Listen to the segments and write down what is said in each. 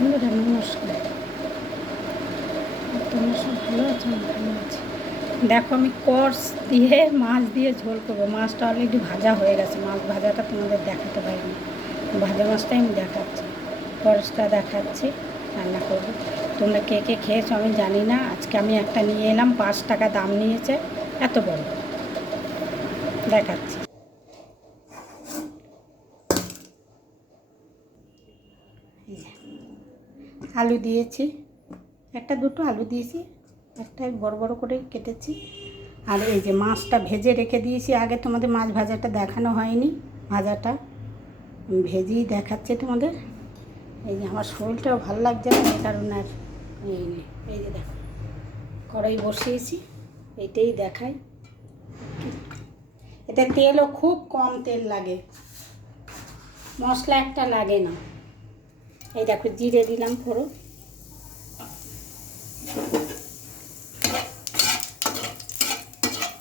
বন্ধুরা নমস্কার। তোমার সব ভালো আছো? ভালো আছে। দেখো আমি কর্স দিয়ে মাছ দিয়ে ঝোল করবো। মাছটা অলরেডি ভাজা হয়ে গেছে। মাছ ভাজাটা তোমাদের দেখাতে পারিনি, ভাজা মাছটাই আমি দেখাচ্ছি, কর্সটা দেখাচ্ছি। রান্না করবো। তোমরা কে কে খেয়েছো আমি জানি না। আজকে আমি একটা নিয়ে এলাম, 5 টাকা দাম নিয়েছে, এত বড়। দেখাচ্ছি। আলু দিয়েছি, একটা দুটো আলু দিয়েছি, একটা বড় বড় করে কেটেছি। আর এই যে মাছটা ভেজে রেখে দিয়েছি আগে। তোমাদের মাছ ভাজাটা দেখানো হয়নি, ভাজাটা ভেজেই দেখাচ্ছে তোমাদের। এই যে আমার শরীরটাও ভালো লাগছে না, এই কারণে আর এই যে দেখো কড়াই বসিয়েছি, এইটাই দেখাই। এতে তেলও খুব কম তেল লাগে, মশলা একটা লাগে না। এই দেখো জিরে দিলাম পুরো,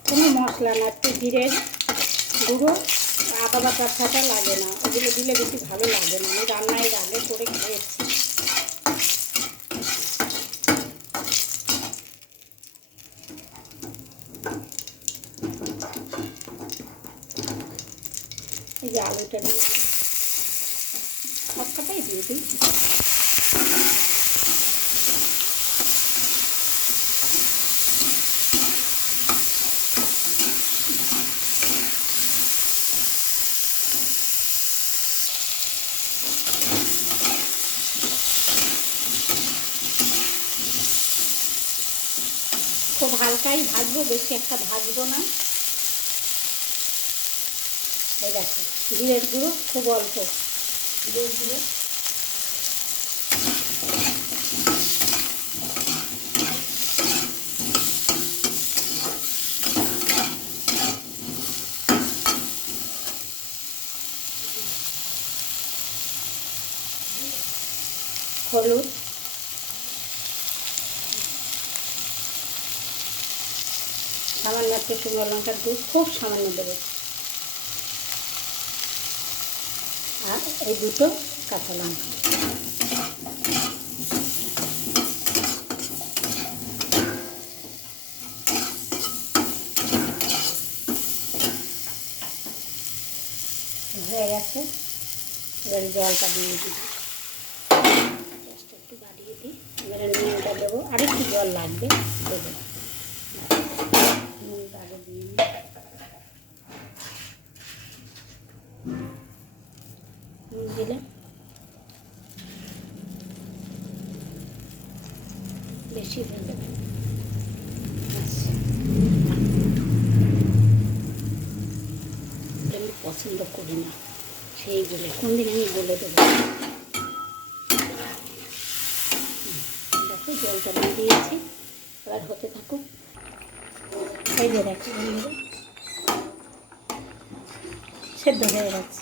কোনো মশলা না, একটু জিরের গুঁড়ো, আদা বাটা ছাটা লাগে না, ওগুলো দিলে বেশি ভালো লাগে না। আমি রান্নায় আগে করে খেয়েছি। এই যে আলুটা দিয়ে সবকটাই দিয়ে দিই। খুব হালকাই ভাজবো, বেশি একটা ভাজবো না। এই দেখো জিরের গুঁড়ো খুব অল্প, জিরের গুঁড়ো হলুদ, সামান্য একটু শুকনো লঙ্কার দুধ, খুব সামান্য দেবো। আর এই দুটো কাঁচা লঙ্কা। হয়ে গেছে, এবার জলটা দিয়ে দিই, একটু বাড়িয়ে দিই। এবারে নুনটা দেবো, আরেকটু জল লাগবে, দেবো। নুনটা আগে দিয়ে দিই, নুন দিলে বেশি হয়ে যাবে। আমি পছন্দ করি না সেইগুলো, কোনদিন আমি বলে দেবো। দেখো জলটা দিয়ে দিয়েছি, এবার হতে থাকুক। এই যে দেখো বন্ধুরা সেদ্ধ হয়ে গেছে।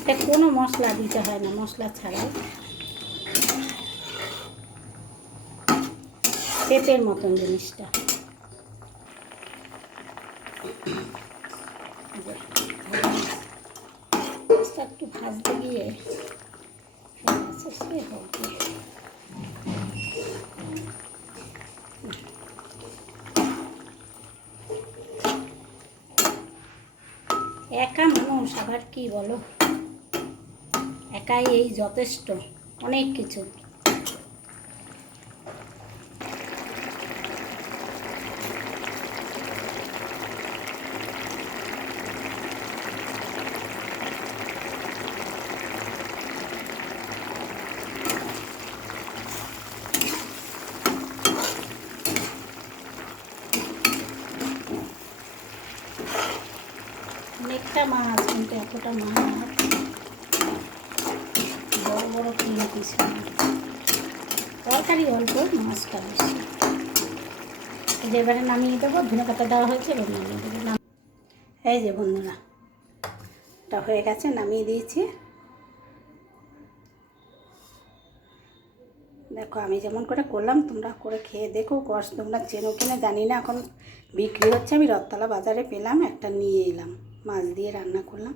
এটা কোনো মশলা দিতে হয় না, মশলা ছাড়াও পেঁপের মতন জিনিসটা। মাছটা একটু ভাজতে গিয়ে সে হবে। একা মানুষ, আবার কি বলো, একাই এই যথেষ্ট অনেক কিছু। অনেকটা মাছ, কিন্তু এতটা মাছ বড় বড় কিলো পিস, তরকারি অল্প, মাছটা বেশি। এবারে নামিয়ে দেবো, ধনে পাতা দেওয়া হয়েছে, এবার নামিয়ে দেবো। এই যে বন্ধুরা এটা হয়ে গেছে, নামিয়ে দিয়েছি। দেখো আমি যেমন করে করলাম তোমরা করে খেয়ে দেখো। কষ তোমরা চেনো কিনা জানি না, এখন বিক্রি হচ্ছে। আমি রথতলা বাজারে পেলাম, একটা নিয়ে এলাম, মাছ দিয়ে রান্না করলাম।